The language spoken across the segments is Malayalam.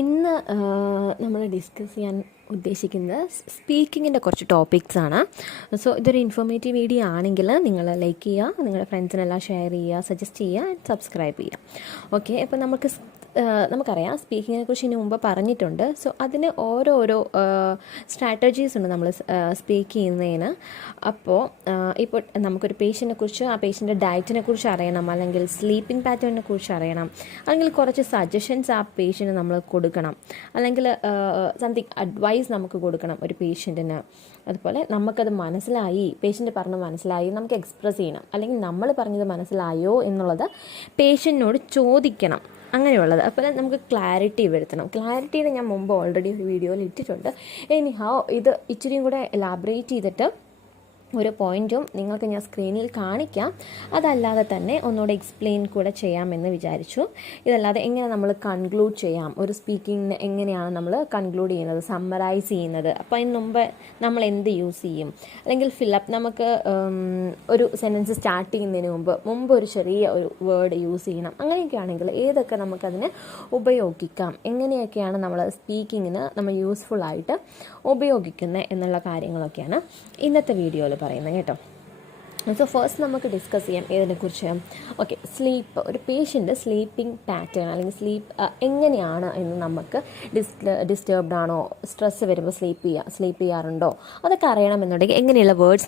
ഇന്ന് നമ്മൾ ഡിസ്കസ് ചെയ്യാൻ ഉദ്ദേശിക്കുന്നത് സ്പീക്കിങ്ങിൻ്റെ കുറച്ച് ടോപ്പിക്സാണ്. സോ ഇതൊരു ഇൻഫോർമേറ്റീവ് വീഡിയോ ആണെങ്കിൽ നിങ്ങൾ ലൈക്ക് ചെയ്യുക, നിങ്ങളുടെ ഫ്രണ്ട്സിനെല്ലാം ഷെയർ ചെയ്യുക, സജസ്റ്റ് ചെയ്യുക, സബ്സ്ക്രൈബ് ചെയ്യുക. ഓക്കെ, അപ്പോൾ നമുക്കറിയാം സ്പീക്കിങ്ങിനെ കുറിച്ച് ഇനി മുമ്പ് പറഞ്ഞിട്ടുണ്ട്. സോ അതിന് ഓരോരോ സ്ട്രാറ്റജീസ് ഉണ്ട് നമ്മൾ സ്പീക്ക് ചെയ്യുന്നതിന്. അപ്പോൾ ഇപ്പോൾ നമുക്കൊരു പേഷ്യൻറ്റിനെ കുറിച്ച്, ആ പേഷ്യൻ്റെ ഡയറ്റിനെ കുറിച്ച് അറിയണം, അല്ലെങ്കിൽ സ്ലീപ്പിംഗ് പാറ്റേണിനെ കുറിച്ച് അറിയണം, അല്ലെങ്കിൽ കുറച്ച് സജഷൻസ് ആ പേഷ്യൻറ്റിന് നമ്മൾ കൊടുക്കണം, അല്ലെങ്കിൽ സംതിങ് അഡ്വൈസ് നമുക്ക് കൊടുക്കണം ഒരു പേഷ്യൻറ്റിന്. അതുപോലെ നമുക്കത് മനസ്സിലായി, പേഷ്യൻ്റ് പറഞ്ഞ് മനസ്സിലായി, നമുക്ക് എക്സ്പ്രസ് ചെയ്യണം, അല്ലെങ്കിൽ നമ്മൾ പറഞ്ഞത് മനസ്സിലായോ എന്നുള്ളത് പേഷ്യൻറ്റിനോട് ചോദിക്കണം, അങ്ങനെയുള്ളത്. അപ്പോൾ നമുക്ക് ക്ലാരിറ്റി വരുത്തണം. ക്ലാരിറ്റിയുടെ ഞാൻ മുമ്പ് ഓൾറെഡി ഒരു വീഡിയോയിൽ ഇട്ടിട്ടുണ്ട്. ഇത് ഇച്ചിരിയും കൂടെ എലാബറേറ്റ് ചെയ്തിട്ട് ഒരു പോയിൻറ്റും നിങ്ങൾക്ക് ഞാൻ സ്ക്രീനിൽ കാണിക്കാം. അതല്ലാതെ തന്നെ ഒന്നുകൂടെ എക്സ്പ്ലെയിൻ കൂടെ ചെയ്യാമെന്ന് വിചാരിച്ചു. ഇതല്ലാതെ എങ്ങനെ നമ്മൾ കൺക്ലൂഡ് ചെയ്യാം, ഒരു സ്പീക്കിങ്ങിന് എങ്ങനെയാണ് നമ്മൾ കൺക്ലൂഡ് ചെയ്യുന്നത്, സമ്മറൈസ് ചെയ്യുന്നത്, അപ്പോൾ അതിന് മുമ്പ് നമ്മൾ എന്ത് യൂസ് ചെയ്യും, അല്ലെങ്കിൽ ഫില്ലപ്പ്, നമുക്ക് ഒരു സെൻറ്റൻസ് സ്റ്റാർട്ട് ചെയ്യുന്നതിന് മുമ്പ് ഒരു ചെറിയ ഒരു വേർഡ് യൂസ് ചെയ്യണം. അങ്ങനെയൊക്കെ ആണെങ്കിൽ ഏതൊക്കെ നമുക്കതിന് ഉപയോഗിക്കാം, എങ്ങനെയൊക്കെയാണ് നമ്മൾ സ്പീക്കിങ്ങിന് നമ്മൾ യൂസ്ഫുള്ളായിട്ട് ഉപയോഗിക്കുന്നത് എന്നുള്ള കാര്യങ്ങളൊക്കെയാണ് ഇന്നത്തെ വീഡിയോയിൽ പറയുന്നത് കേട്ടോ. സോ ഫസ്റ്റ് നമുക്ക് ഡിസ്കസ് ചെയ്യാം ഇതിനെക്കുറിച്ച്. ഓക്കെ, സ്ലീപ്പ്, ഒരു പേഷ്യൻ്റ് സ്ലീപ്പിംഗ് പാറ്റേൺ അല്ലെങ്കിൽ സ്ലീപ്പ് എങ്ങനെയാണ് എന്ന് നമുക്ക് ഡിസ്റ്റർബ്ഡ് ആണോ, സ്ട്രെസ്സ് വരുമ്പോൾ സ്ലീപ്പ് ചെയ്യാറുണ്ടോ, അതൊക്കെ അറിയണമെന്നുണ്ടെങ്കിൽ എങ്ങനെയുള്ള വേർഡ്സ്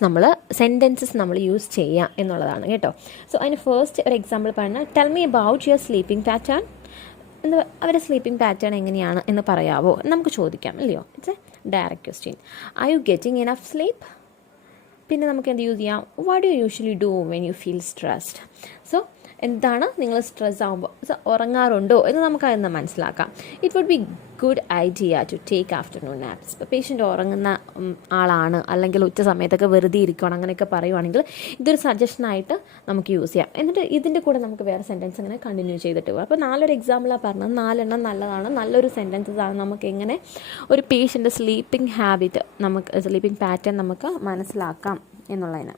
സെൻറ്റൻസസ് നമ്മൾ യൂസ് ചെയ്യാം എന്നുള്ളതാണ് കേട്ടോ. സോ അതിന് ഫസ്റ്റ് ഒരു എക്സാമ്പിൾ പറഞ്ഞാൽ, tell me about your sleeping pattern. അവരുടെ സ്ലീപ്പിംഗ് പാറ്റേൺ എങ്ങനെയാണ് എന്ന് പറയാവോ നമുക്ക് ചോദിക്കാം, ഇല്ലയോ? It's a direct question. Are you getting enough sleep? പിന്നെ നമുക്ക് എന്ത് യൂസ് ചെയ്യാം, what you usually do when you feel stressed. So എന്താണ് നിങ്ങൾ സ്ട്രെസ് ആകുമ്പോൾ ഉറങ്ങാറുണ്ടോ എന്ന് നമുക്കതെന്ന് മനസ്സിലാക്കാം. It would be good idea to take afternoon naps. ഇപ്പോൾ പേഷ്യൻ്റ് ഉറങ്ങുന്ന ആളാണ്, അല്ലെങ്കിൽ ഉച്ച സമയത്തൊക്കെ വെറുതെ ഇരിക്കണം, അങ്ങനെയൊക്കെ പറയുവാണെങ്കിൽ ഇതൊരു സജഷനായിട്ട് നമുക്ക് യൂസ് ചെയ്യാം. എന്നിട്ട് ഇതിൻ്റെ കൂടെ നമുക്ക് വേറെ സെൻറ്റൻസ് ഇങ്ങനെ കണ്ടിന്യൂ ചെയ്തിട്ട് പോകും. അപ്പോൾ 4 എക്സാമ്പിളാണ് പറഞ്ഞത്, 4 നല്ലതാണ്, നല്ലൊരു സെൻറ്റൻസസ് ആണ്. നമുക്ക് എങ്ങനെ ഒരു പേഷ്യൻ്റെ സ്ലീപ്പിംഗ് പാറ്റേൺ നമുക്ക് മനസ്സിലാക്കാം എന്നുള്ളതിന്.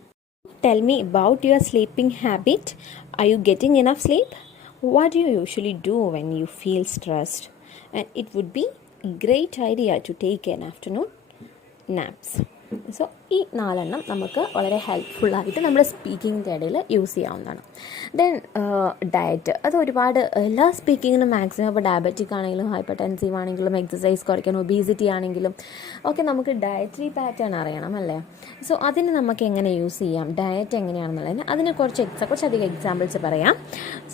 Tell me about your sleeping habit. Are you getting enough sleep? What do you usually do when you feel stressed? And it would be a great idea to take an afternoon naps. So ഈ 4 നമുക്ക് വളരെ ഹെൽപ്ഫുള്ളായിട്ട് നമ്മുടെ സ്പീക്കിങ്ങിൻ്റെ ഇടയിൽ യൂസ് ചെയ്യാവുന്നതാണ്. ദെൻ ഡയറ്റ്, അത് ഒരുപാട് എല്ലാ സ്പീക്കിങ്ങിനും മാക്സിമം, ഇപ്പോൾ ഡയബറ്റിക് ആണെങ്കിലും ഹൈപ്പർ ടെൻസീവ് ആണെങ്കിലും എക്സസൈസ് കുറയ്ക്കണം, ഒബീസിറ്റി ആണെങ്കിലും ഒക്കെ നമുക്ക് ഡയറ്ററി പാറ്റേൺ അറിയണം, അല്ലേ? സോ അതിന് നമുക്ക് എങ്ങനെ യൂസ് ചെയ്യാം, ഡയറ്റ് എങ്ങനെയാണെന്നുള്ളതിന് അതിന് കുറച്ചധികം എക്സാമ്പിൾസ് പറയാം.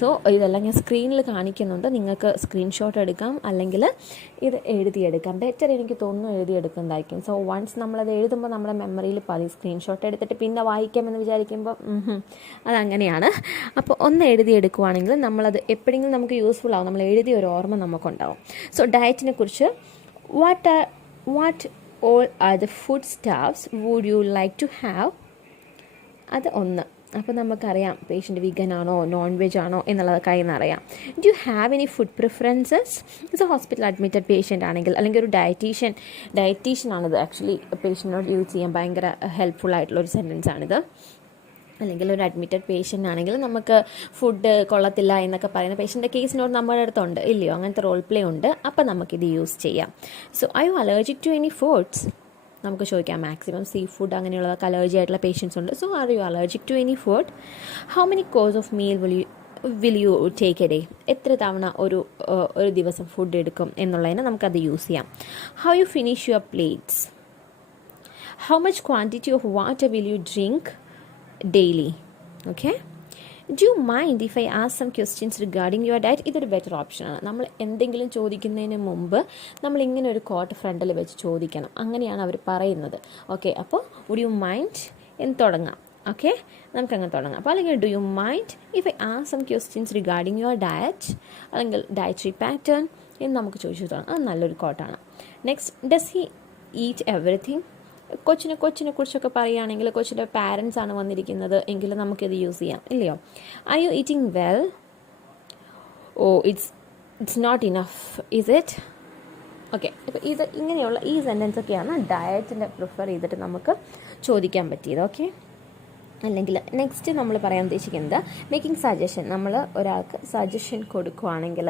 സോ ഇതെല്ലാം ഞാൻ സ്ക്രീനിൽ കാണിക്കുന്നുണ്ട്, നിങ്ങൾക്ക് സ്ക്രീൻഷോട്ട് എടുക്കാം, അല്ലെങ്കിൽ ഇത് എഴുതിയെടുക്കാം. ബെറ്റർ എനിക്ക് തോന്നുന്നു എഴുതിയെടുക്കുന്നതായിരിക്കും. സോ വൺസ് നമ്മളത് എഴുതുമ്പോൾ നമ്മുടെ മെമ്മറിയിൽ സ്ക്രീൻഷോട്ട് എടുത്തിട്ട് പിന്നെ വായിക്കാമെന്ന് വിചാരിക്കുമ്പോൾ അതങ്ങനെയാണ്. അപ്പോൾ ഒന്ന് എഴുതിയെടുക്കുവാണെങ്കിൽ നമ്മളത് എപ്പോഴെങ്കിലും നമുക്ക് യൂസ്ഫുൾ ആവും, നമ്മൾ എഴുതിയ ഒരു ഓർമ്മ നമുക്കുണ്ടാവും. സോ ഡയറ്റിനെ കുറിച്ച്, what all are the food stuffs would you like to have? അത് ഒന്ന്. അപ്പോൾ നമുക്കറിയാം പേഷ്യൻ്റ് വീഗൻ ആണോ നോൺ വെജ് ആണോ എന്നുള്ളതൊക്കെ അറിയാം. Do you have any food preferences? It's a hospital admitted patient ആണെങ്കിൽ, അല്ലെങ്കിൽ ഒരു ഡയറ്റീഷ്യൻ ആണിത്. ആക്ച്വലി പേഷ്യൻറ്റിനോട് യൂസ് ചെയ്യാൻ ഭയങ്കര ഹെൽപ്ഫുൾ ആയിട്ടുള്ളൊരു സെൻറ്റൻസ് ആണിത്. അല്ലെങ്കിൽ ഒരു അഡ്മിറ്റഡ് പേഷ്യൻ്റ് ആണെങ്കിൽ നമുക്ക് ഫുഡ് കൊള്ളത്തില്ല എന്നൊക്കെ പറയുന്ന പേഷ്യൻ്റെ കേസിനോട് നമ്മുടെ അടുത്തുണ്ട്, ഇല്ലയോ? അങ്ങനത്തെ റോൾ പ്ലേ ഉണ്ട്. അപ്പോൾ നമുക്കിത് യൂസ് ചെയ്യാം. So are you allergic to any foods? നമുക്ക് ചോദിക്കാം. മാക്സിമം സീ ഫുഡ് അങ്ങനെയുള്ളതൊക്കെ അലർജി ആയിട്ടുള്ള പേഷ്യൻസ് ഉണ്ട്. So are you allergic to any food? How many course of meal will you take a day? എത്ര തവണ ഒരു ദിവസം ഫുഡ് എടുക്കും എന്നുള്ളതിന് നമുക്കത് യൂസ് ചെയ്യാം. How you finish your plates? How much quantity of water will you drink daily? Okay. Do you mind if I ask some questions regarding your diet? ഇതൊരു ബെറ്റർ ഓപ്ഷനാണ്. നമ്മൾ എന്തെങ്കിലും ചോദിക്കുന്നതിന് മുമ്പ് നമ്മൾ ഇങ്ങനെ ഒരു കോട്ട് ഫ്രണ്ടിൽ വെച്ച് ചോദിക്കണം, അങ്ങനെയാണ് അവർ പറയുന്നത്. ഓക്കെ, അപ്പോൾ വുഡ് യു മൈൻഡ് എന്ന് തുടങ്ങാം. ഓക്കെ, നമുക്കങ്ങനെ തുടങ്ങാം. അപ്പോൾ അല്ലെങ്കിൽ do you mind if I ask some questions regarding your diet, അല്ലെങ്കിൽ ഡയറ്ററി പാറ്റേൺ എന്ന് നമുക്ക് ചോദിച്ചു തുടങ്ങാം. അത് നല്ലൊരു കോട്ടാണ്. Next, does he eat everything? കൊച്ചിനെ കുറിച്ചൊക്കെ പറയുകയാണെങ്കിൽ കൊച്ചിൻ്റെ പാരൻസ് ആണ് വന്നിരിക്കുന്നത് എങ്കിൽ നമുക്കിത് യൂസ് ചെയ്യാം, ഇല്ലയോ? Are you eating well? Oh it's not enough, is it? Okay, അപ്പോൾ ഇങ്ങനെയുള്ള ഈ സെൻറ്റൻസൊക്കെയാണ് ഡയറ്റിൻ്റെ പ്രിഫർ ചെയ്തിട്ട് നമുക്ക് ചോദിക്കാൻ പറ്റിയത്. ഓക്കെ, അല്ലെങ്കിൽ നെക്സ്റ്റ് നമ്മൾ പറയാൻ ഉദ്ദേശിക്കുന്നത് മേക്കിംഗ് സജഷൻ. നമ്മൾ ഒരാൾക്ക് സജഷൻ കൊടുക്കുകയാണെങ്കിൽ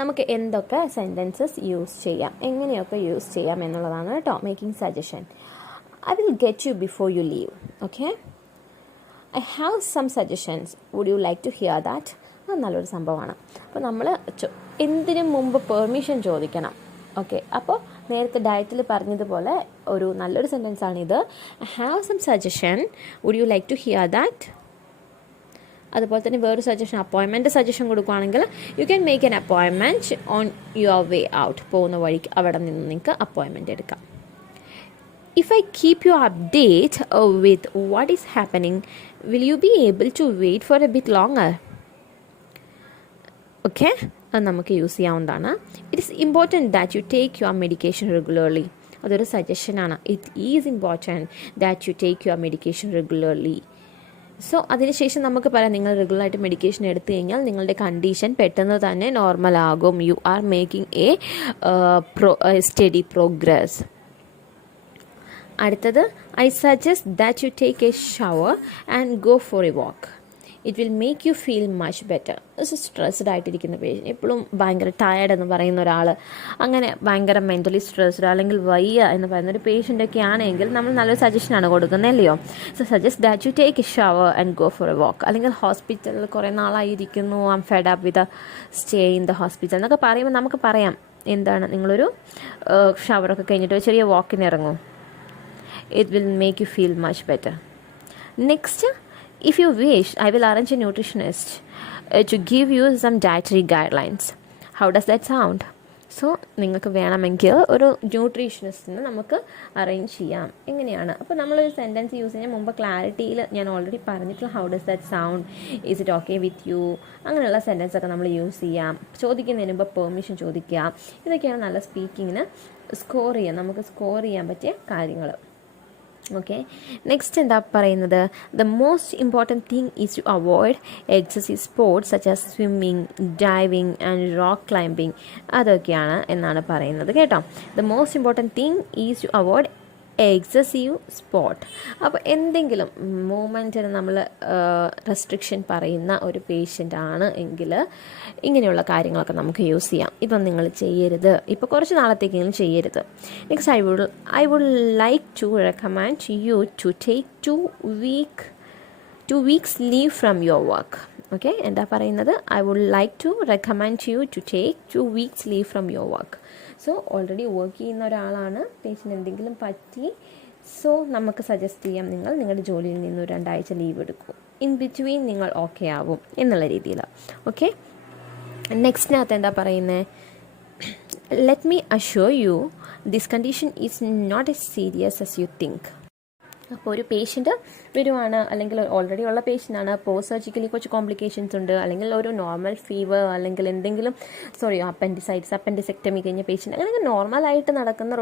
നമുക്ക് എന്തൊക്കെ സെൻറ്റൻസസ് യൂസ് ചെയ്യാം, എങ്ങനെയൊക്കെ യൂസ് ചെയ്യാം എന്നുള്ളതാണ് കേട്ടോ making suggestion. I will get you before you leave. Okay, I have some suggestions, would you like to hear that. അത് നല്ലൊരു സംഭവമാണ്. അപ്പോൾ നമ്മൾ എന്തിനും മുമ്പ് പെർമിഷൻ ചോദിക്കണം. ഓക്കെ, അപ്പോൾ നേരത്തെ ഡയറ്റിൽ പറഞ്ഞതുപോലെ ഒരു നല്ലൊരു സെൻറ്റൻസ് ആണിത്. I have some suggestion, would you like to hear that. അതുപോലെ തന്നെ വേറൊരു സജഷൻ, അപ്പോയിൻമെൻറ്റ് സജഷൻ കൊടുക്കുകയാണെങ്കിൽ you can make an appointment on your way out. പോകുന്ന വഴിക്ക് അവിടെ നിന്ന് നിങ്ങൾക്ക് അപ്പോയിൻമെൻറ്റ് എടുക്കാം. If I keep you update with what is happening, will you be able to wait for a bit longer. Okay, അത് നമുക്ക് യൂസ് ചെയ്യാവുന്നതാണ്. It is important that you take your medication regularly. അതൊരു സജഷനാണ്. It is important that you take your medication regularly. So അതിനുശേഷം നമുക്ക് പറയാം, നിങ്ങൾ റെഗുലറായിട്ട് മെഡിക്കേഷൻ എടുത്തു കഴിഞ്ഞാൽ നിങ്ങളുടെ കണ്ടീഷൻ പെട്ടെന്ന് തന്നെ നോർമൽ ആകും. You are making a steady progress. അടുത്തത്, I suggest that you take a shower and go for a walk. It will make you feel much better. Stressed ആയിട്ടിരിക്കുന്ന പേഷ്യൻ, എപ്പോഴും ഭയങ്കര ടയർഡ് എന്ന് പറയുന്ന ഒരാൾ, അങ്ങനെ ഭയങ്കര മെൻ്റലി സ്ട്രെസ്ഡ് അല്ലെങ്കിൽ വയ്യ എന്ന് പറയുന്ന ഒരു പേഷ്യൻ്റൊക്കെ ആണെങ്കിൽ നമ്മൾ നല്ലൊരു സജഷനാണ് കൊടുക്കുന്നത്, അല്ലയോ? So suggest that you take a shower and go for a walk. അല്ലെങ്കിൽ ഹോസ്പിറ്റലിൽ കുറേ നാളായിരിക്കുന്നു, I'm fed up with stay in the hospital എന്നൊക്കെ പറയുമ്പോൾ നമുക്ക് പറയാം, എന്താണ്, നിങ്ങളൊരു ഷവറൊക്കെ കഴിഞ്ഞിട്ട് ഒരു ചെറിയ വാക്കിന് ഇറങ്ങും. It will make you feel much better. Next, if you wish, I will arrange a nutritionist to give you some dietary guidelines. How does that sound? So നിങ്ങൾക്ക് വേണമെങ്കിൽ ഒരു ന്യൂട്രീഷനിസ്റ്റിനെ നമുക്ക് അറേഞ്ച് ചെയ്യാം. എങ്ങനെയാണ്? അപ്പോൾ നമ്മളൊരു സെൻറ്റൻസ് യൂസ് ചെയ്യാൻ മുമ്പ് ക്ലാരിറ്റിയിൽ ഞാൻ ഓൾറെഡി പറഞ്ഞിട്ടുള്ള how does that sound, is it okay with you, അങ്ങനെയുള്ള സെൻറ്റൻസൊക്കെ നമ്മൾ യൂസ് ചെയ്യാം. ചോദിക്കുന്നതിന് മുമ്പ് പെർമിഷൻ ചോദിക്കുക. ഇതൊക്കെയാണ് നല്ല സ്പീക്കിങ്ങിന് നമുക്ക് സ്കോർ ചെയ്യാൻ പറ്റിയ കാര്യങ്ങൾ. ഓക്കെ, നെക്സ്റ്റ് എന്താ പറയുന്നത്, the most important thing is to avoid excessive sports such as swimming, diving and rock climbing. അതൊക്കെയാണ് എന്നാണ് പറയുന്നത് കേട്ടോ. The most important thing is to avoid excessive sport. അപ്പോൾ എന്തെങ്കിലും മൂമെൻറ്റിന് നമ്മൾ റെസ്ട്രിക്ഷൻ പറയുന്ന ഒരു പേഷ്യൻ്റ് ആണ് എങ്കിൽ ഇങ്ങനെയുള്ള കാര്യങ്ങളൊക്കെ നമുക്ക് യൂസ് ചെയ്യാം. ഇപ്പം നിങ്ങൾ ചെയ്യരുത്, ഇപ്പോൾ കുറച്ച് നാളത്തേക്കെങ്കിലും ചെയ്യരുത്. Next, I would like to recommend you to take 2 weeks leave from your work. Okay, എന്താ പറയുന്നത്, I would like to recommend you to take 2 weeks leave from your work. So already work ചെയ്യുന്ന ഒരാളാണ്, പേഷ്യൻ്റ് എന്തെങ്കിലും പറ്റി, സോ നമുക്ക് സജസ്റ്റ് ചെയ്യാം, നിങ്ങളുടെ ജോലിയിൽ നിന്ന് 2 ആഴ്ച ലീവ് എടുക്കൂ, ഇൻ ബിറ്റ്വീൻ നിങ്ങൾ ഓക്കെ ആവും എന്നുള്ള രീതിയിൽ. ഓക്കെ, നെക്സ്റ്റിനകത്ത് എന്താ പറയുന്നത്, let me assure you this condition is not as serious as you think. അപ്പോൾ ഒരു പേഷ്യൻ്റ് വരുവാണ്, അല്ലെങ്കിൽ ഓൾറെഡി ഉള്ള പേഷ്യൻ്റാണ്, പോസ്റ്റ് സർജിക്കലി കുറച്ച് കോംപ്ലിക്കേഷൻസ് ഉണ്ട്, അല്ലെങ്കിൽ ഒരു നോർമൽ ഫീവർ, അല്ലെങ്കിൽ എന്തെങ്കിലും അപ്പൻഡിസെക്ടമി കഴിഞ്ഞ പേഷ്യൻ്റ്, അങ്ങനെ നോർമലായിട്ട് നടക്കുന്ന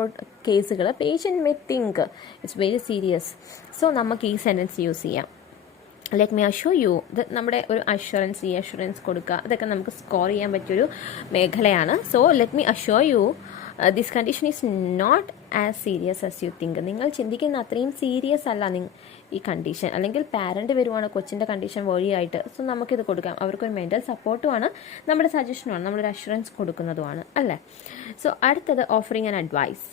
കേസുകൾ patient may think it's very serious. So നമുക്ക് ഈ സെൻറ്റൻസ് യൂസ് ചെയ്യാം, ലെറ്റ് മീ അഷ്യൂർ യു. ഇത് നമ്മുടെ ഒരു അഷ്വറൻസ് കൊടുക്കുക, അതൊക്കെ നമുക്ക് സ്കോർ ചെയ്യാൻ പറ്റിയൊരു മേഖലയാണ്. So let me assure you this condition is not as serious as you think. നിങ്ങൾ ചിന്തിക്കുന്ന അത്രയും സീരിയസ് അല്ല ഈ കണ്ടീഷൻ. അല്ലെങ്കിൽ പാരൻറ്റ് വരുവാണ് കൊച്ചിൻ്റെ കണ്ടീഷൻ വഴിയായിട്ട്, സോ നമുക്കിത് കൊടുക്കാം. അവർക്കൊരു മെൻ്റൽ സപ്പോർട്ടുമാണ്, നമ്മുടെ സജഷനുമാണ്, നമ്മളൊരു അഷ്വറൻസ് കൊടുക്കുന്നതുമാണ്, അല്ലേ? സോ അടുത്തത്, ഓഫറിങ് ആൻ അഡ്വൈസ്.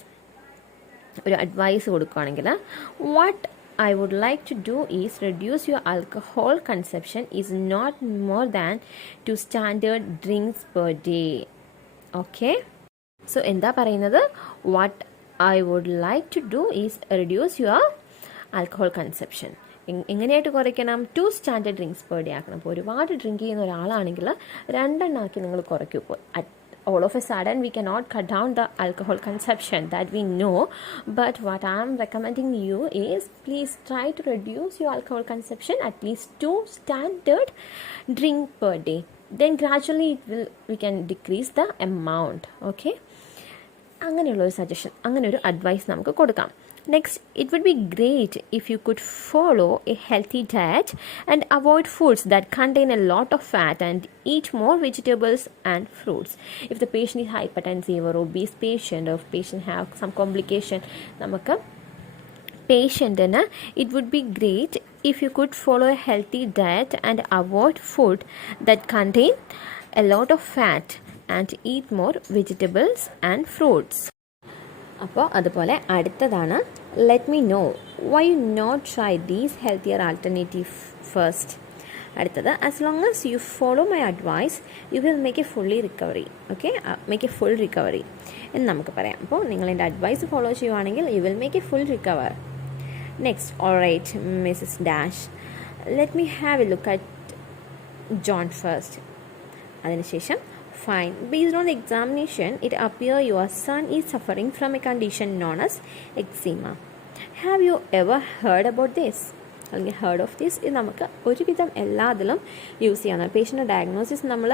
ഒരു അഡ്വൈസ് കൊടുക്കുകയാണെങ്കിൽ, what I would like to do is reduce your alcohol consumption is not more than 2 standard drinks per day. Okay? So എന്താ പറയുന്നത്, what I would like to do is reduce your alcohol consumption. എങ്ങനെയായിട്ട് കുറയ്ക്കണം? 2 standard drinks per day ആക്കണം. അപ്പോൾ ഒരുപാട് ഡ്രിങ്ക് ചെയ്യുന്ന ഒരാളാണെങ്കിൽ 2 എണ്ണാക്കി നിങ്ങൾ കുറയ്ക്കും. ഇപ്പോൾ all of a sudden we cannot cut down the alcohol consumption, that we know, but what I am recommending you is please try to reduce your alcohol consumption at least 2 standard drink per day, then gradually we can decrease the amount. Okay, അങ്ങനെയുള്ളൊരു സജഷൻ, അങ്ങനെ ഒരു അഡ്വൈസ് നമുക്ക് കൊടുക്കാം. Next, it would be great if you could follow a healthy diet and avoid foods that contain a lot of fat and eat more vegetables and fruits. If the patient is hypertensive or obese patient, of patient have some complication, നമുക്ക് പേഷ്യൻറ്റിന് it would be great if you could follow a healthy diet and avoid food that contain a lot of fat and eat more vegetables and fruits. അപ്പോൾ അതുപോലെ അടുത്തതാണ് let me know why you not try these healthier alternative first. അടുത്തത് as long as you follow my advice you will make a fully recovery. Okay, make a full recovery എന്ന് നമുക്ക് പറയാം. അപ്പോൾ നിങ്ങൾ എൻ്റെ അഡ്വൈസ് ഫോളോ ചെയ്യുവാണെങ്കിൽ you will make a full recover. Next, alright Mrs dash, let me have a look at John first. അതിനുശേഷം fine, based on the examination it appears your son is suffering from a condition known as eczema. Have you ever heard about this? അല്ലെങ്കിൽ ഹേർഡ് ഓഫ് ദിസ്? ഇത് നമുക്ക് ഒരുവിധം എല്ലാത്തിലും യൂസ് ചെയ്യാവുന്ന പേഷ്യൻ്റെ ഡയഗ്നോസിസ് നമ്മൾ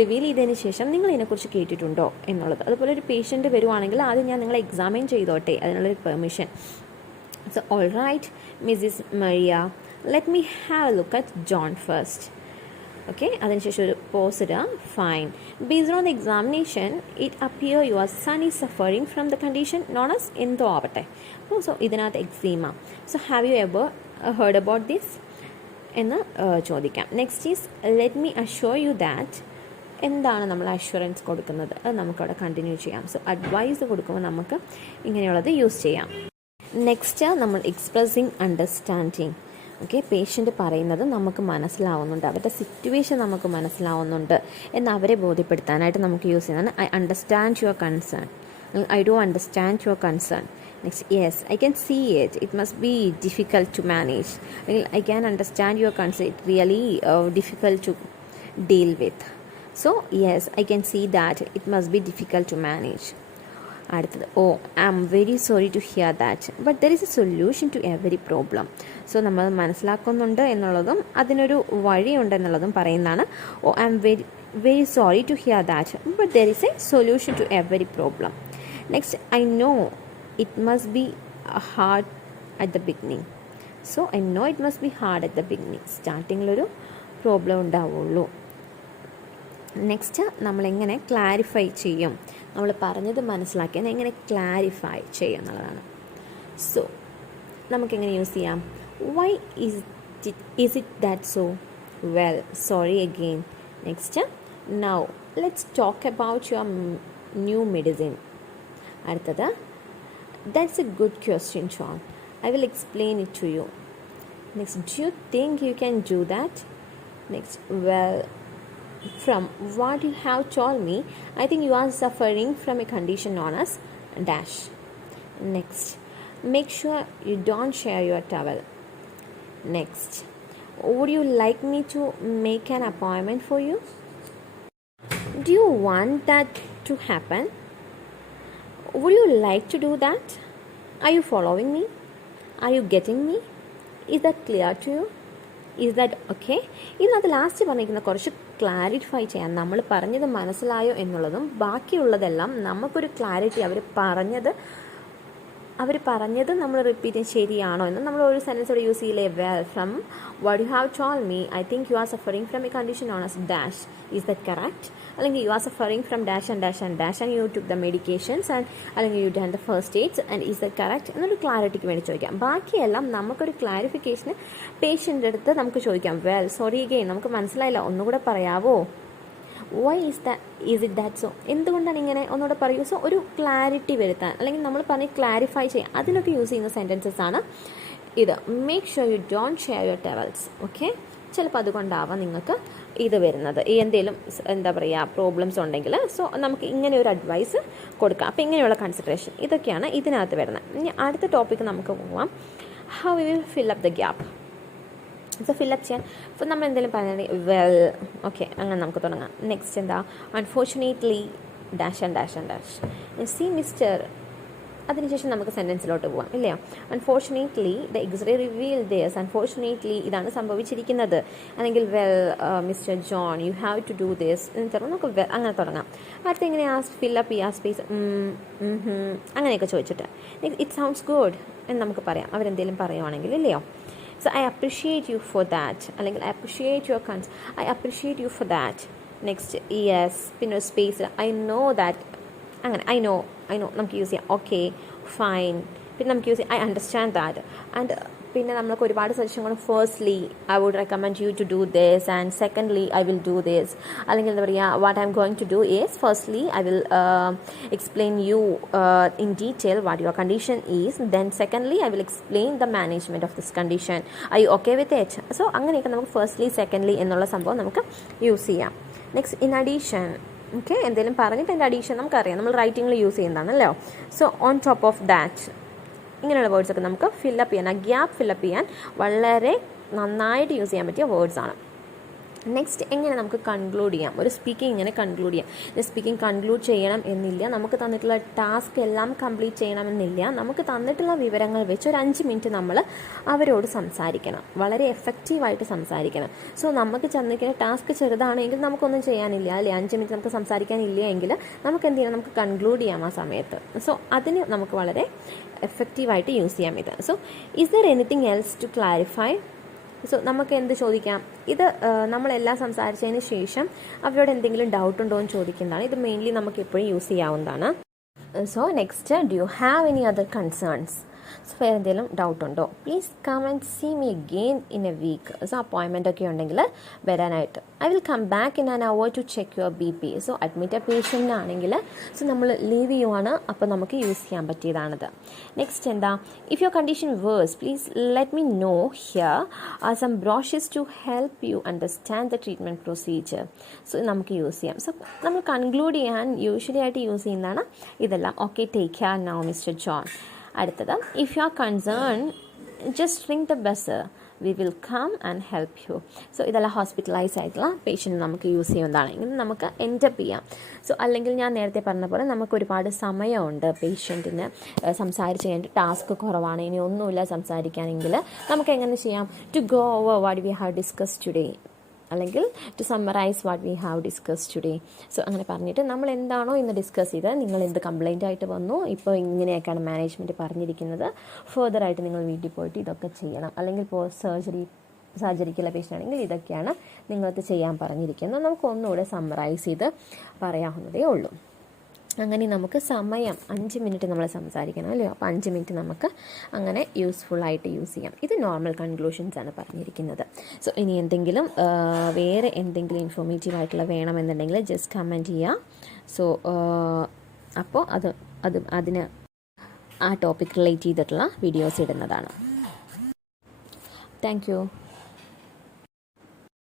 റിവീൽ ചെയ്തതിന് ശേഷം നിങ്ങൾ ഇതിനെക്കുറിച്ച് കേട്ടിട്ടുണ്ടോ എന്നുള്ളത്. അതുപോലെ ഒരു പേഷ്യൻ്റ് വരുവാണെങ്കിൽ ആദ്യം ഞാൻ നിങ്ങളെ എക്സാമിൻ ചെയ്തോട്ടെ, അതിനുള്ളൊരു permission. So all right Mrs Maria, let me have a look at John first. Okay, അതിനുശേഷം ഒരു പോസ് ഇടുക. Fine, based on the examination it appear your son is suffering from the condition known as എന്തോ ആവട്ടെ. അപ്പോൾ സോ ഇതിനകത്ത് eczema. So have you ever heard about this എന്ന് ചോദിക്കാം. Next is let me assure you that. എന്താണ് നമ്മൾ അഷ്വറൻസ് കൊടുക്കുന്നത്? അത് നമുക്കവിടെ കണ്ടിന്യൂ ചെയ്യാം. സോ അഡ്വൈസ് കൊടുക്കുമ്പോൾ നമുക്ക് ഇങ്ങനെയുള്ളത് യൂസ് ചെയ്യാം. നെക്സ്റ്റ് നമ്മൾ എക്സ്പ്രസിങ് അണ്ടർസ്റ്റാൻഡിങ്. ഓക്കെ, പേഷ്യൻ്റ് പറയുന്നത് നമുക്ക് മനസ്സിലാവുന്നുണ്ട്, അവരുടെ സിറ്റുവേഷൻ നമുക്ക് മനസ്സിലാവുന്നുണ്ട് എന്ന് അവരെ ബോധ്യപ്പെടുത്താനായിട്ട് നമുക്ക് യൂസ് ചെയ്യുന്നതാണ് I understand your concern, I do understand your concern. Next, yes I can see it, it must be difficult to manage, അല്ലെങ്കിൽ I can understand your concern, it really difficult to deal with. So yes I can see that it must be difficult to manage. അടുത്തത്, oh I am very sorry to hear that but there is a solution to every problem. So നമ്മൾ മനസ്സിലാക്കുന്നുണ്ട് എന്നുള്ളതും അതിനൊരു വഴിയുണ്ട് എന്നുള്ളതും പറയുന്നതാണ്. Oh I am very sorry to hear that but there is a solution to every problem. Next, I know it must be hard at the beginning. So I know it must be hard at the beginning. സ്റ്റാർട്ടിങ്ങിലൊരു പ്രോബ്ലം ഉണ്ടാവുള്ളൂ. നെക്സ്റ്റ്, നമ്മളെങ്ങനെ ക്ലാരിഫൈ ചെയ്യും, നമ്മൾ പറഞ്ഞത് മനസ്സിലാക്കിയാൽ എങ്ങനെ ക്ലാരിഫൈ ചെയ്യുക എന്നുള്ളതാണ്. സോ നമുക്കെങ്ങനെ യൂസ് ചെയ്യാം? Why is it that so? Well, sorry again. Next, now let's talk about your new medicine. അടുത്തത്, that's a good question John, I will explain it to you. Next, do you think you can do that? Next, well, from what you have told me, I think you are suffering from a condition known as dash. Next, make sure you don't share your towel. Next, would you like me to make an appointment for you? Do you want that to happen? Would you like to do that? Are you following me? Are you getting me? Is that clear to you? Is that okay? ഇതിനകത്ത് ലാസ്റ്റ് പറഞ്ഞിരിക്കുന്ന കുറച്ച് ക്ലാരിഫൈ ചെയ്യാൻ, നമ്മൾ പറഞ്ഞത് മനസ്സിലായോ എന്നുള്ളതും ബാക്കിയുള്ളതെല്ലാം നമുക്കൊരു ക്ലാരിറ്റി, അവർ പറഞ്ഞത് നമ്മൾ റിപ്പീറ്റ് ശരിയാണോ എന്ന് നമ്മൾ ഒരു സെൻറ്റൻസോടെ യൂസ് ചെയ്യില്ലേ? Well, from what you have told me I think you are suffering from a condition known as dash, is that correct? അല്ലെങ്കിൽ you are suffering from dash and dash and dash and you took the medications and അല്ലെങ്കിൽ you done the first aids and is that correct എന്നൊരു ക്ലാരിറ്റിക്ക് വേണ്ടി ചോദിക്കാം. ബാക്കിയെല്ലാം നമുക്കൊരു ക്ലാരിഫിക്കേഷന് പേഷ്യൻ്റെ അടുത്ത് നമുക്ക് ചോദിക്കാം. വെൽ, സോറി അഗെയിൻ, നമുക്ക് മനസ്സിലായില്ല, ഒന്നുകൂടെ പറയാവോ? Why is it that so? എന്തുകൊണ്ടാണ് ഇങ്ങനെ, ഒന്നുകൂടെ പറയൂ. സോ ഒരു ക്ലാരിറ്റി വരുത്താൻ, അല്ലെങ്കിൽ നമ്മൾ പറഞ്ഞ് ക്ലാരിഫൈ ചെയ്യാൻ, അതിനൊക്കെ യൂസ് ചെയ്യുന്ന സെൻറ്റൻസസ് ആണ് ഇത്. Make sure you don't share your towels. Okay, ചിലപ്പോൾ അതുകൊണ്ടാവാം നിങ്ങൾക്ക് ഇത് വരുന്നത്, എന്തെങ്കിലും എന്താ പറയുക പ്രോബ്ലംസ് ഉണ്ടെങ്കിൽ. സോ നമുക്ക് ഇങ്ങനെ ഒരു അഡ്വൈസ് കൊടുക്കാം. അപ്പോൾ ഇങ്ങനെയുള്ള കൺസിഡറേഷൻ ഇതൊക്കെയാണ് ഇതിനകത്ത് വരുന്നത്. ഇനി അടുത്ത ടോപ്പിക്ക് നമുക്ക് പോവാം. How we will fill up the gap. So fill up ചെയ്യാൻ ഇപ്പോൾ നമ്മൾ എന്തെങ്കിലും പറഞ്ഞാൽ വെൽ, ഓക്കെ, അങ്ങനെ നമുക്ക് തുടങ്ങാം. നെക്സ്റ്റ് എന്താ? Unfortunately dash and dash and dash see mister. അതിനുശേഷം നമുക്ക് സെൻറ്റൻസിലോട്ട് പോകാം, ഇല്ലയോ? Unfortunately the x-ray reveal this. Unfortunately ഇതാണ് സംഭവിച്ചിരിക്കുന്നത്. അല്ലെങ്കിൽ well mister John you have to do this എന്ന് തരണം. നമുക്ക് വെൽ അങ്ങനെ തുടങ്ങാം. അടുത്ത ഇങ്ങനെ ആ ഫില്ലപ്പ് ചെയ്യുക, സ്പേസ് അങ്ങനെയൊക്കെ ചോദിച്ചിട്ട് ഇറ്റ് സൗണ്ട്സ് ഗുഡ് എന്ന് നമുക്ക് പറയാം, അവരെന്തെങ്കിലും പറയുവാണെങ്കിൽ, ഇല്ലയോ? So I appreciate you for that. അല്ലെങ്കിൽ I appreciate your I appreciate you for that. Next, yes, പിന്നെ സ്പേസ് I know that. അങ്ങനെ I know നമുക്ക് യൂസ് ചെയ്യാം. Okay, fine. പിന്നെ നമുക്ക് യൂസ് ചെയ്യാം I understand that. And പിന്നെ നമ്മൾക്ക് ഒരുപാട് സജഷനുകൾ firstly I would recommend you to do this and secondly I will do this, അല്ലെങ്കിൽ എന്താ പറയുക, what I'm going to do is firstly I will explain you in detail what your condition is, then secondly I will explain the management of this condition, are you okay with it? So അങ്ങനെയൊക്കെ നമുക്ക് ഫസ്റ്റ്ലി സെക്കൻഡ്ലി എന്നുള്ള സംഭവം നമുക്ക് യൂസ് ചെയ്യാം. നെക്സ്റ്റ് ഇൻ അഡീഷൻ, ഓക്കെ, എന്തെങ്കിലും പറഞ്ഞിട്ട് എൻ്റെ അഡീഷൻ നമുക്കറിയാം, നമ്മൾ റൈറ്റിങ്ങിൽ യൂസ് ചെയ്യുന്നതാണല്ലോ. So on top of that ഇങ്ങനെയുള്ള വേർഡ്സൊക്കെ നമുക്ക് ഫില്ലപ്പ് ചെയ്യാൻ, ആ ഗ്യാപ്പ് ഫില്ലപ്പ് ചെയ്യാൻ വളരെ നന്നായിട്ട് യൂസ് ചെയ്യാൻ പറ്റിയ വേർഡ്സാണ്. നെക്സ്റ്റ് എങ്ങനെ നമുക്ക് കൺക്ലൂഡ് ചെയ്യാം, ഒരു സ്പീക്കിംഗ് ഇങ്ങനെ കൺക്ലൂഡ് ചെയ്യാം. സ്പീക്കിംഗ് കൺക്ലൂഡ് ചെയ്യണം എന്നില്ല, നമുക്ക് തന്നിട്ടുള്ള ടാസ്ക് എല്ലാം കംപ്ലീറ്റ് ചെയ്യണമെന്നില്ല, നമുക്ക് തന്നിട്ടുള്ള വിവരങ്ങൾ വെച്ച് ഒരു 5 മിനിറ്റ് നമ്മൾ അവരോട് സംസാരിക്കണം, വളരെ എഫക്റ്റീവായിട്ട് സംസാരിക്കണം. സോ നമുക്ക് തന്നിരിക്കുന്ന ടാസ്ക് ചെറുതാണെങ്കിൽ നമുക്കൊന്നും ചെയ്യാനില്ല അല്ലേ, 5 മിനിറ്റ് നമുക്ക് സംസാരിക്കാനില്ല എങ്കിൽ നമുക്ക് എന്ത് ചെയ്യണം, നമുക്ക് കൺക്ലൂഡ് ചെയ്യാം ആ സമയത്ത്. സോ അതിന് നമുക്ക് വളരെ എഫക്റ്റീവായിട്ട് യൂസ് ചെയ്യാം ഇത്. So is there anything else to clarify? So നമുക്ക് എന്ത് ചോദിക്കാം, ഇത് നമ്മളെല്ലാം സംസാരിച്ചതിന് ശേഷം അവരോട് എന്തെങ്കിലും ഡൗട്ട് ഉണ്ടോ എന്ന് ചോദിക്കുന്നതാണ്. ഇത് മെയിൻലി നമുക്ക് എപ്പോഴും യൂസ് ചെയ്യാവുന്നതാണ്. So next, do you have any other concerns? So വേറെ എന്തെങ്കിലും ഡൗട്ട് ഉണ്ടോ? Please come and see me again in a week. So അപ്പോയിൻമെൻ്റ് ഒക്കെ ഉണ്ടെങ്കിൽ വരാനായിട്ട്. I will come back in an hour to check your BP. So admit പേഷ്യൻ്റാണെങ്കിൽ സോ നമ്മൾ ലീവ് ചെയ്യുവാണ്, അപ്പോൾ നമുക്ക് യൂസ് ചെയ്യാൻ പറ്റിയതാണിത്. നെക്സ്റ്റ് എന്താ, if your condition worse please let me know here are some brochures to help you understand the treatment procedure. So നമുക്ക് യൂസ് ചെയ്യാം. സോ നമ്മൾ കൺക്ലൂഡ് ചെയ്യാൻ യൂഷ്വലി ആയിട്ട് യൂസ് ചെയ്യുന്നതാണ് ഇതെല്ലാം. Okay, take care now Mister John. അടുത്തത്, if you are concern just ring the buzz, we will come and help you. So ഇതെല്ലാം ഹോസ്പിറ്റലൈസ് ആയിട്ടുള്ള പേഷ്യൻ്റ് നമുക്ക് യൂസ് ചെയ്യുന്നതാണ്. ഇങ്ങനെ നമുക്ക് എൻറ്റപ്പ് ചെയ്യാം. സോ അല്ലെങ്കിൽ ഞാൻ നേരത്തെ പറഞ്ഞ പോലെ നമുക്ക് ഒരുപാട് സമയമുണ്ട് പേഷ്യൻറ്റിന് സംസാരിച്ച് കഴിഞ്ഞിട്ട്, ടാസ്ക് കുറവാണ്, ഇനി ഒന്നുമില്ല സംസാരിക്കാനെങ്കിൽ നമുക്ക് എങ്ങനെ ചെയ്യാം, to go over what we have discuss today, അല്ലെങ്കിൽ to summarize what we have discuss today. So അങ്ങനെ പറഞ്ഞിട്ട് നമ്മൾ എന്താണോ ഇന്ന് ഡിസ്കസ് ചെയ്തത്, നിങ്ങൾ എന്ത് കംപ്ലയിൻ്റ് ആയിട്ട് വന്നു, ഇപ്പോൾ ഇങ്ങനെയൊക്കെയാണ് മാനേജ്മെൻറ്റ് പറഞ്ഞിരിക്കുന്നത്, ഫർദറായിട്ട് നിങ്ങൾ വീട്ടിൽ പോയിട്ട് ഇതൊക്കെ ചെയ്യണം, അല്ലെങ്കിൽ ഇപ്പോൾ സർജറിക്കുള്ള പേഷ്യൻ്റ് ആണെങ്കിൽ ഇതൊക്കെയാണ് നിങ്ങൾക്ക് ചെയ്യാൻ പറഞ്ഞിരിക്കുന്നത്, നമുക്ക് ഒന്നുകൂടെ സമ്മറൈസ് ചെയ്ത് പറയാവുന്നതേ ഉള്ളൂ. അങ്ങനെ നമുക്ക് സമയം 5 മിനിറ്റ് നമ്മൾ സംസാരിക്കണം അല്ലയോ, അപ്പോൾ 5 മിനിറ്റ് നമുക്ക് അങ്ങനെ യൂസ്ഫുള്ളായിട്ട് യൂസ് ചെയ്യാം. ഇത് നോർമൽ കൺക്ലൂഷൻസ് ആണ് പറഞ്ഞിരിക്കുന്നത്. സോ ഇനി എന്തെങ്കിലും വേറെ എന്തെങ്കിലും ഇൻഫോർമേറ്റീവ് ആയിട്ടുള്ള വേണമെന്നുണ്ടെങ്കിൽ ജസ്റ്റ് കമൻറ്റ് ചെയ്യുക. സോ അപ്പോൾ അതിന് ആ ടോപ്പിക് റിലേറ്റ് ചെയ്തിട്ടുള്ള വീഡിയോസ് ഇടുന്നതാണ്. Thank you.